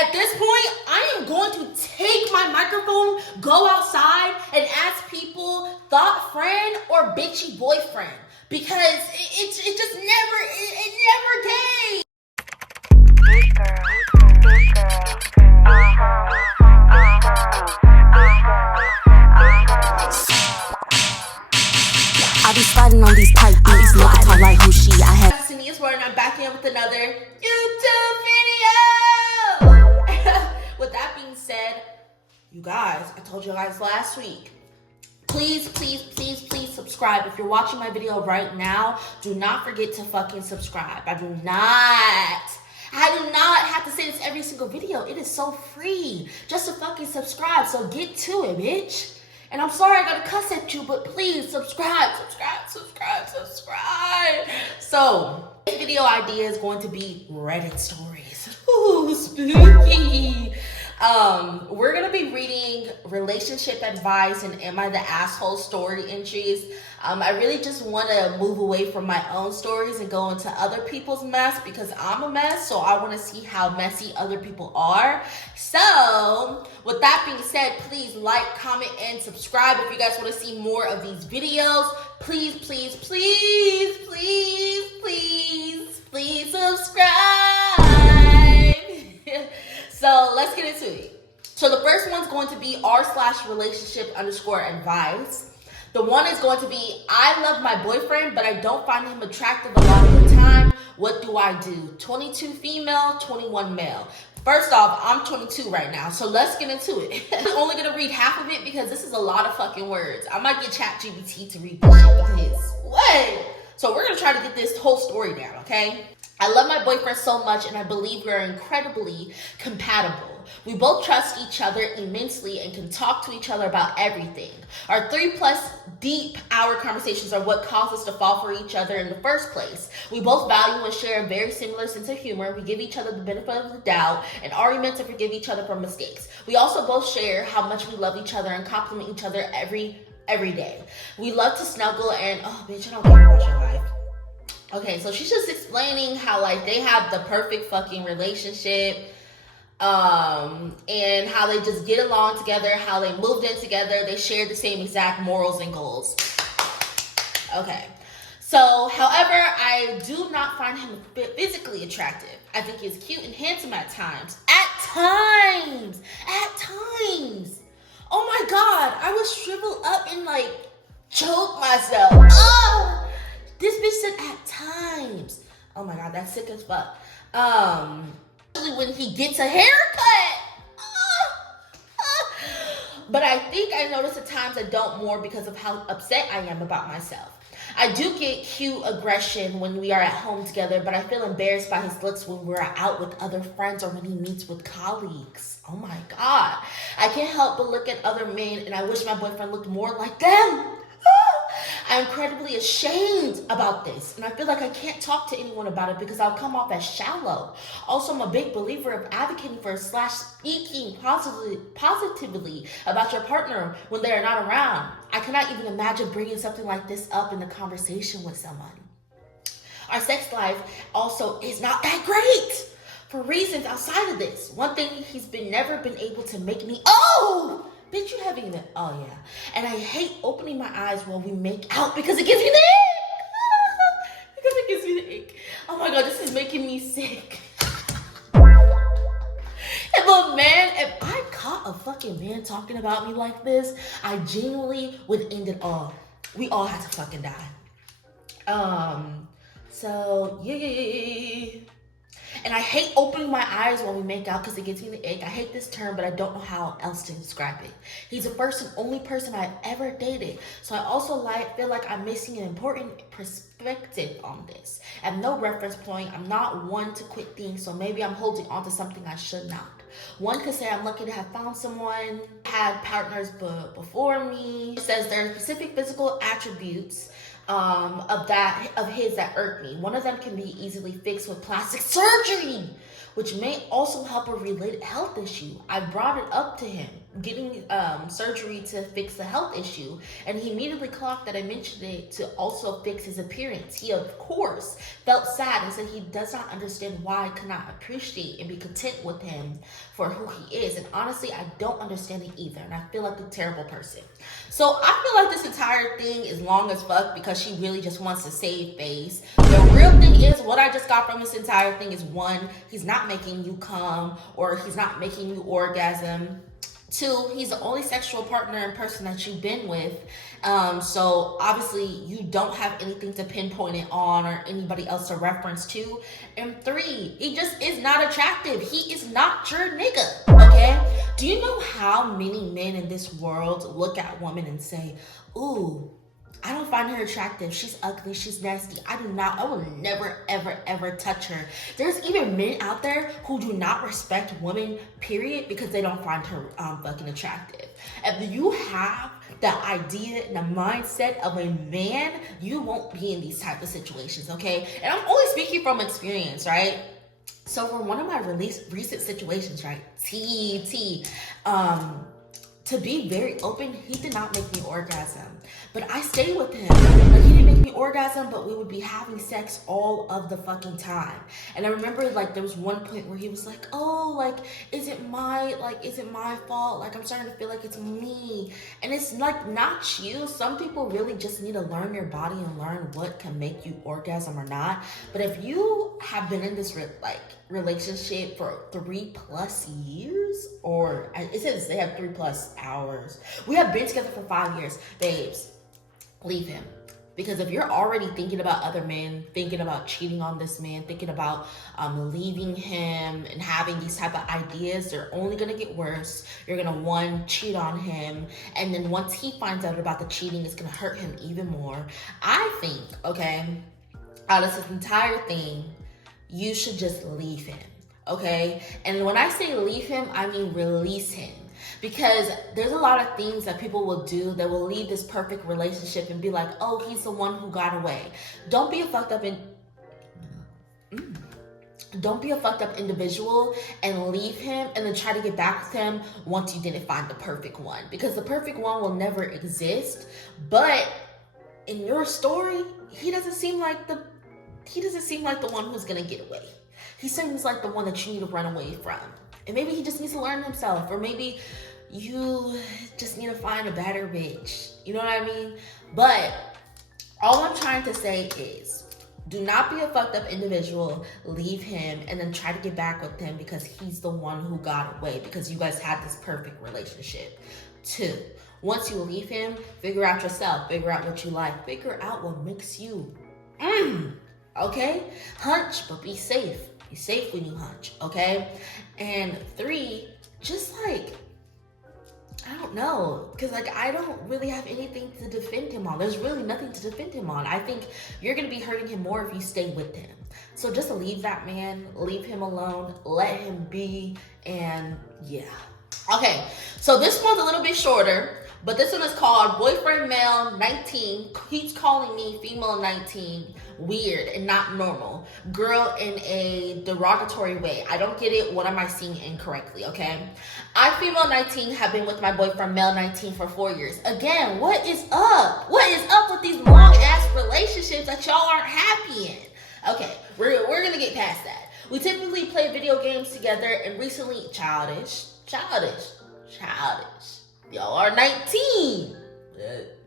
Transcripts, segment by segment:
At this point, I am going to take my microphone, go outside, and ask people thought friend or bitchy boyfriend. Because it just never came. Big girl, big girl, I be sliding on these tight beats, nigga talk like who she. I had ZANEYAHVLOGS, and I'm back in with another YouTube video. With that being said, you guys, I told you guys last week, please subscribe. If you're watching my video right now, do not forget to fucking subscribe. I do not have to say this every single video. It is so free just to fucking subscribe. So get to it, bitch. And I'm sorry I gotta cuss at you, but please subscribe. So, this video idea is going to be Reddit stories. Ooh, spooky. We're gonna be reading relationship advice and am I the asshole story entries. I really just want to move away from my own stories and go into other people's mess because I'm a mess, so I want to see how messy other people are. So with that being said, please like, comment, and subscribe if you guys want to see more of these videos. Please subscribe. So let's get into it. So the first one's going to be r/relationship_advice. The one is going to be, I love my boyfriend, but I don't find him attractive a lot of the time. What do I do? 22 female, 21 male. First off, I'm 22 right now, so let's get into it. I'm only gonna read half of it because this is a lot of fucking words. I might get ChatGPT to read this shit because what? So we're gonna try to get this whole story down, okay? I love my boyfriend so much and I believe we are incredibly compatible. We both trust each other immensely and can talk to each other about everything. Our 3+ deep hour conversations are what caused us to fall for each other in the first place. We both value and share a very similar sense of humor. We give each other the benefit of the doubt and are meant to forgive each other for mistakes. We also both share how much we love each other and compliment each other every day. We love to snuggle and, oh bitch, I don't care about your life. Okay, so she's just explaining how like they have the perfect fucking relationship, and how they just get along together, how they moved in together, they share the same exact morals and goals. Okay, so however, I do not find him physically attractive. I think he's cute and handsome at times. At times. Oh my god, I would shrivel up and like choke myself. Oh! This bitch said at times. Oh my god, that's sick as fuck. When he gets a haircut. But I think I notice at times I don't more because of how upset I am about myself. I do get cute aggression when we are at home together, but I feel embarrassed by his looks when we're out with other friends or when he meets with colleagues. Oh my god. I can't help but look at other men and I wish my boyfriend looked more like them. I'm incredibly ashamed about this, and I feel like I can't talk to anyone about it because I'll come off as shallow. Also, I'm a big believer of advocating for / speaking positively about your partner when they are not around. I cannot even imagine bringing something like this up in a conversation with someone. Our sex life also is not that great for reasons outside of this. One thing, he's never been able to make me, bitch, you haven't even, oh yeah. And I hate opening my eyes while we make out because it gives me the ick. Oh my god, this is making me sick. If I caught a fucking man talking about me like this, I genuinely would end it all. We all had to fucking die. So, yeah. And I hate opening my eyes when we make out because it gives me the ick. I hate this term, but I don't know how else to describe it. He's the first and only person I've ever dated. So I also feel like I'm missing an important perspective on this. I have no reference point. I'm not one to quit things, so maybe I'm holding on to something I should not. One could say I'm lucky to have found someone, had partners before me. It says there are specific physical attributes of his that irk me. One of them can be easily fixed with plastic surgery, which may also help a related health issue. I brought it up to him. getting surgery to fix the health issue, and he immediately clocked that I mentioned it to also fix his appearance. He of course felt sad and said he does not understand why I could not appreciate and be content with him for who he is. And honestly, I don't understand it either, and I feel like a terrible person. So I feel like this entire thing is long as fuck because she really just wants to save face. The real thing is, what I just got from this entire thing is, one, he's not making you come or he's not making you orgasm. Two, he's the only sexual partner and person that you've been with. So obviously you don't have anything to pinpoint it on or anybody else to reference to. And three, he just is not attractive. He is not your nigga, okay? Do you know how many men in this world look at women and say, ooh, I don't find her attractive. She's ugly. She's nasty. I will never, ever, ever touch her. There's even men out there who do not respect women, period, because they don't find her fucking attractive. If you have the idea and the mindset of a man, you won't be in these type of situations, okay? And I'm only speaking from experience, right? So for one of my recent situations, right, to be very open, he did not make me orgasm. But I stayed with him. Like, he didn't make me orgasm, but we would be having sex all of the fucking time. And I remember, like, there was one point where he was like, oh, like, is it my fault? Like, I'm starting to feel like it's me. And it's, like, not you. Some people really just need to learn your body and learn what can make you orgasm or not. But if you have been in this, relationship for 3+ years, or it says they have 3+ hours. We have been together for 5 years. Babes, leave him. Because if you're already thinking about other men, thinking about cheating on this man, thinking about leaving him and having these type of ideas, they're only going to get worse. You're going to, one, cheat on him. And then once he finds out about the cheating, it's going to hurt him even more. I think, okay, out of this entire thing, you should just leave him, okay? And when I say leave him, I mean release him. Because there's a lot of things that people will do that will leave this perfect relationship and be like, oh, he's the one who got away. Don't be a fucked up individual and leave him and then try to get back with him once you didn't find the perfect one. Because the perfect one will never exist. But in your story, he doesn't seem like the one who's gonna get away. He seems like the one that you need to run away from. And maybe he just needs to learn himself. Or maybe you just need to find a better bitch. You know what I mean? But all I'm trying to say is, do not be a fucked up individual, leave him, and then try to get back with him because he's the one who got away, because you guys had this perfect relationship. 2, once you leave him, figure out yourself, figure out what you like, figure out what makes you okay? Hunch, but be safe. Be safe when you hunch, okay? And 3, just like, I don't know, because like I don't really have anything to defend him on. There's really nothing to defend him on. I think you're gonna be hurting him more if you stay with him. So just leave that man, leave him alone, let him be, and yeah. Okay, so this one's a little bit shorter, but this one is called Boyfriend Male 19 Keeps Calling Me Female 19 Weird and Not Normal. Girl in a derogatory way. I don't get it. What am I seeing incorrectly, okay? I, female 19, have been with my boyfriend male 19 for 4 years. Again, what is up? What is up with these long-ass relationships that y'all aren't happy in? Okay, we're gonna get past that. We typically play video games together and recently, childish. Y'all are 19,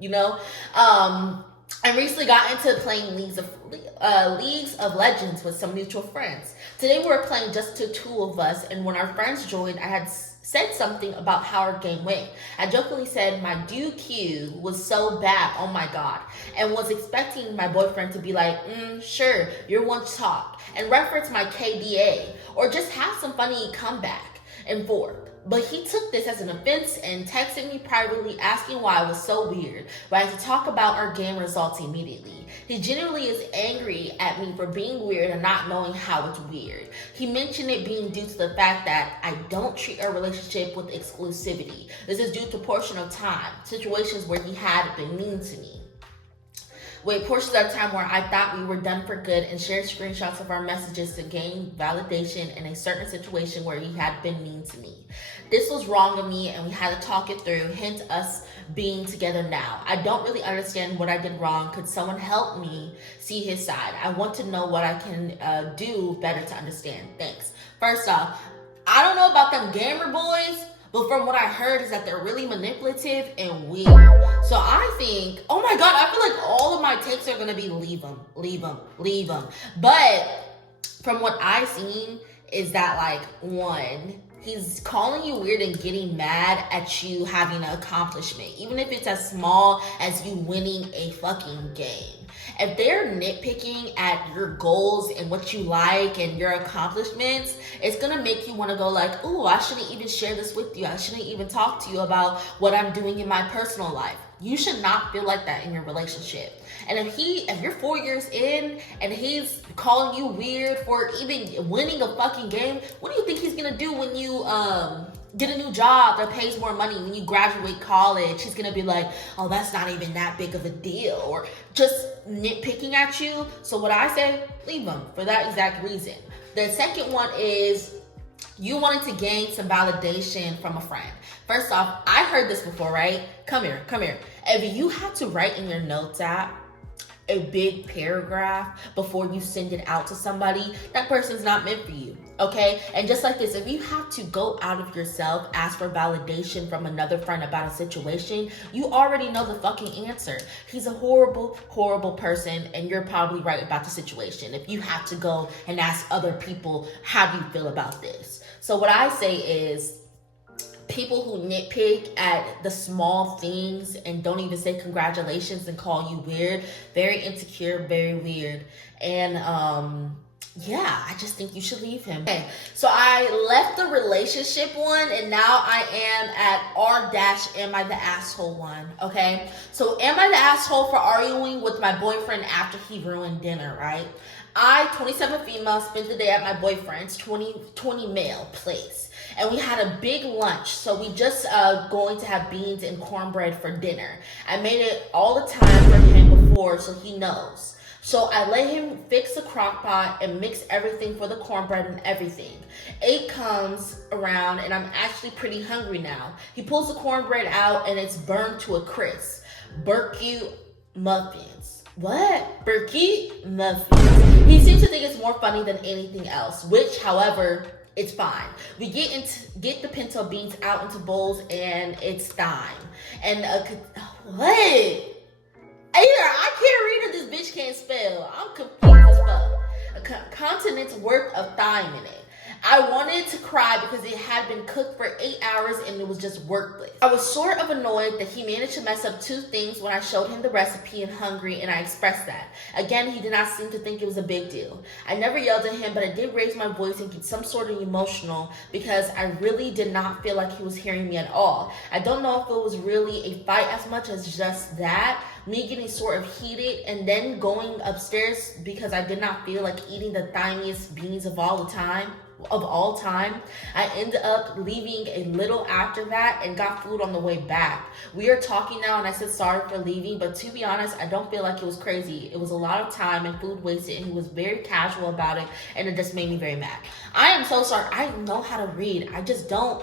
you know? I recently got into playing Leagues of Legends with some mutual friends. Today we were playing just the 2 of us, and when our friends joined, I had said something about how our game went. I jokingly said my DQ was so bad, oh my god, and was expecting my boyfriend to be like, sure, you're one to talk, and reference my KDA, or just have some funny comeback and forth. But he took this as an offense and texted me privately asking why it was so weird, but I had to talk about our game results immediately. He genuinely is angry at me for being weird and not knowing how it's weird. He mentioned it being due to the fact that I don't treat our relationship with exclusivity. This is due to portion of time, situations where he had been mean to me. portions at a time where I thought we were done for good and shared screenshots of our messages to gain validation in a certain situation where he had been mean to me. This was wrong of me and we had to talk it through, hence us being together now. I don't really understand what I did wrong. Could someone help me see his side? I want to know what I can do better to understand. Thanks. First off, I don't know about them gamer boys, but from what I heard is that they're really manipulative and weird. So I think, oh my God, I feel like all of my takes are gonna be leave them, leave them, leave them. But from what I've seen is that, like, one, he's calling you weird and getting mad at you having an accomplishment, even if it's as small as you winning a fucking game. If they're nitpicking at your goals and what you like and your accomplishments, it's gonna make you wanna go like, ooh, I shouldn't even share this with you. I shouldn't even talk to you about what I'm doing in my personal life. You should not feel like that in your relationship. And if you're 4 years in and he's calling you weird for even winning a fucking game, what do you think he's gonna do when you get a new job that pays more money? When you graduate college, he's gonna be like, oh, that's not even that big of a deal, or just nitpicking at you. So what I say, leave them for that exact reason. The second one is you wanting to gain some validation from a friend. First off, I heard this before, right? Come here. If you had to write in your notes app a big paragraph before you send it out to somebody, that person's not meant for you, okay? And just like this, if you have to go out of yourself, ask for validation from another friend about a situation, you already know the fucking answer. He's a horrible, horrible person, and you're probably right about the situation if you have to go and ask other people, how do you feel about this? So what I say is, people who nitpick at the small things and don't even say congratulations and call you weird, very insecure, very weird. And yeah, I just think you should leave him. Okay, so I left the relationship one and now I am at r-am I the asshole one, okay? So am I the asshole for arguing with my boyfriend after he ruined dinner, right? I, 27 female, spent the day at my boyfriend's 20 male place. And we had a big lunch, so we just going to have beans and cornbread for dinner. I made it all the time for him before, so he knows. So I let him fix the crock pot and mix everything for the cornbread and everything. 8 comes around, and I'm actually pretty hungry now. He pulls the cornbread out, and it's burned to a crisp. Berkey muffins. What? Berkey muffins. He seems to think it's more funny than anything else, which, however, it's fine. We get the pinto beans out into bowls and it's time. And what? Either I can't read or this bitch can't spell. I'm confused as fuck. A continent's worth of thyme in it. I wanted to cry because it had been cooked for 8 hours and it was just worthless. I was sort of annoyed that he managed to mess up 2 things when I showed him the recipe and hungry, and I expressed that. Again, he did not seem to think it was a big deal. I never yelled at him, but I did raise my voice and get some sort of emotional because I really did not feel like he was hearing me at all. I don't know if it was really a fight as much as just that, me getting sort of heated and then going upstairs because I did not feel like eating the thymiest beans of all time. I ended up leaving a little after that and got food on the way back. We are talking now and I said sorry for leaving, but to be honest, I don't feel like it was crazy. It was a lot of time and food wasted, and he was very casual about it, and it just made me very mad. I am so sorry. I know how to read. I just don't.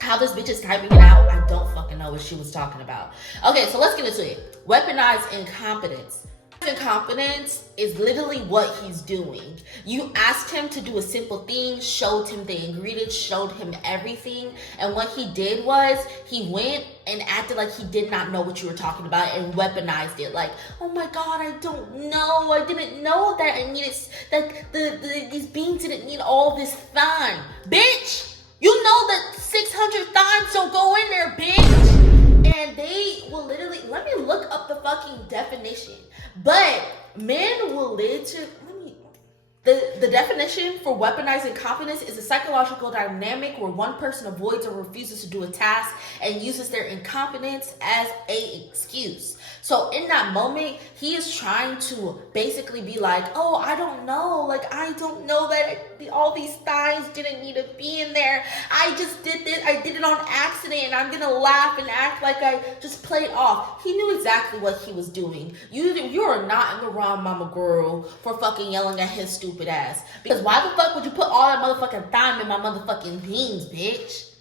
How this bitch is typing it out, I don't fucking know what she was talking about. Okay, so let's get into it. Weaponized incompetence. Incompetence is literally what he's doing. You asked him to do a simple thing, showed him the ingredients, showed him everything, and what he did was he went and acted like he did not know what you were talking about and weaponized it. Like, oh my God, I don't know. I didn't know that I needed that these beans didn't need all this thyme. Bitch, you know that 600 thymes don't go in there, bitch. And they will literally, let me look up the fucking definition. But men will literally, the definition for weaponized incompetence is a psychological dynamic where one person avoids or refuses to do a task and uses their incompetence as an excuse. So in that moment, he is trying to basically be like, oh, I don't know. Like, I don't know that all these thighs didn't need to be in there. I just did this. I did it on accident, and I'm gonna laugh and act like I just played off. He knew exactly what he was doing. You are not in the wrong, mama girl, for fucking yelling at his stupid ass. Because why the fuck would you put all that motherfucking thyme in my motherfucking beans, bitch?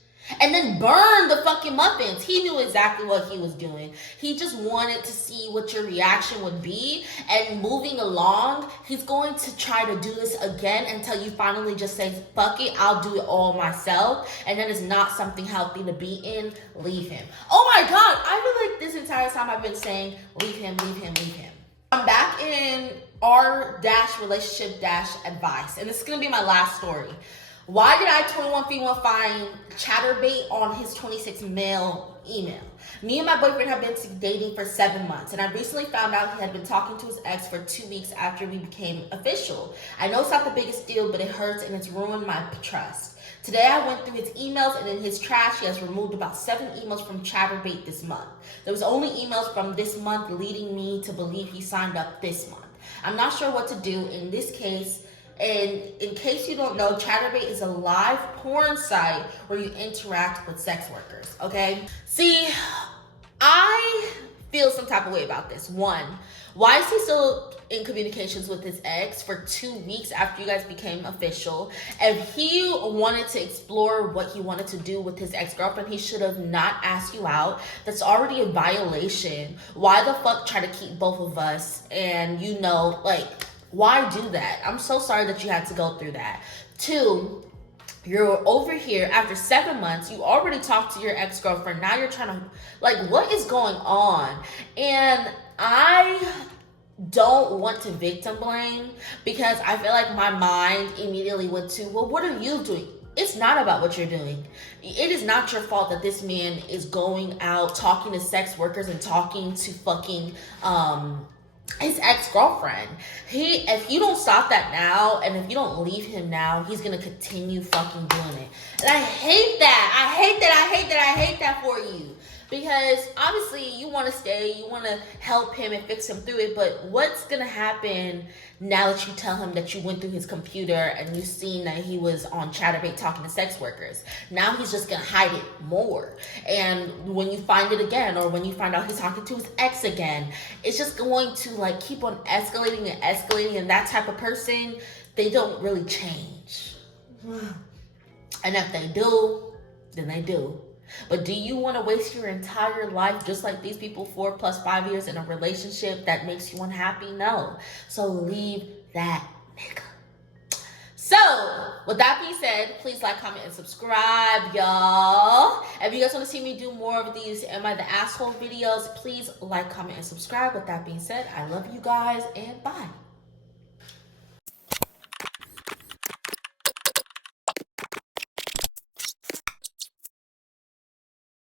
And then burn the fucking muffins. He knew exactly what he was doing. He just wanted to see what your reaction would be. And moving along, he's going to try to do this again until you finally just say, fuck it, I'll do it all myself. And that is not something healthy to be in. Leave him. Oh my God, I feel like this entire time I've been saying, leave him, leave him, leave him. I'm back in r-relationship-advice. And this is going to be my last story. Why did I, 21 female, find chatterbait on his 26 male email? Me and my boyfriend have been dating for 7 months, and I recently found out he had been talking to his ex for 2 weeks after we became official. I know it's not the biggest deal, but it hurts and it's ruined my trust. Today I went through his emails, and in his trash he has removed about 7 emails from chatterbait this month. There was only emails from this month, leading me to believe he signed up this month. I'm not sure what to do in this case. And in case you don't know, chatterbait is a live porn site where you interact with sex workers, okay? See, I feel some type of way about this. One, why is he still in communications with his ex for 2 weeks after you guys became official? If he wanted to explore what he wanted to do with his ex-girlfriend, he should have not asked you out. That's already a violation. Why the fuck try to keep both of us? And you know, like, why do that? I'm so sorry that you had to go through that. 2, you're over here after 7 months. You already talked to your ex-girlfriend. Now you're trying to, like, what is going on? And I don't want to victim blame because I feel like my mind immediately went to, well, what are you doing? It's not about what you're doing. It is not your fault that this man is going out talking to sex workers and talking to fucking his ex-girlfriend. If you don't stop that now, and if you don't leave him now, he's gonna continue fucking doing it. And I hate that. I hate that for you. Because obviously you want to stay, you want to help him and fix him through it, but what's gonna happen now that you tell him that you went through his computer and you've seen that he was on chatterbait talking to sex workers? Now he's just gonna hide it more. And when you find it again, or when you find out he's talking to his ex again, it's just going to like keep on escalating and escalating. And that type of person, they don't really change. And if they do, then they do. But do you want to waste your entire life just like these people 4 + 5 years in a relationship that makes you unhappy? No. So leave that nigga. So, with that being said, please like, comment, and subscribe, y'all. If you guys want to see me do more of these Am I the Asshole videos, please like, comment, and subscribe. With that being said, I love you guys, and bye.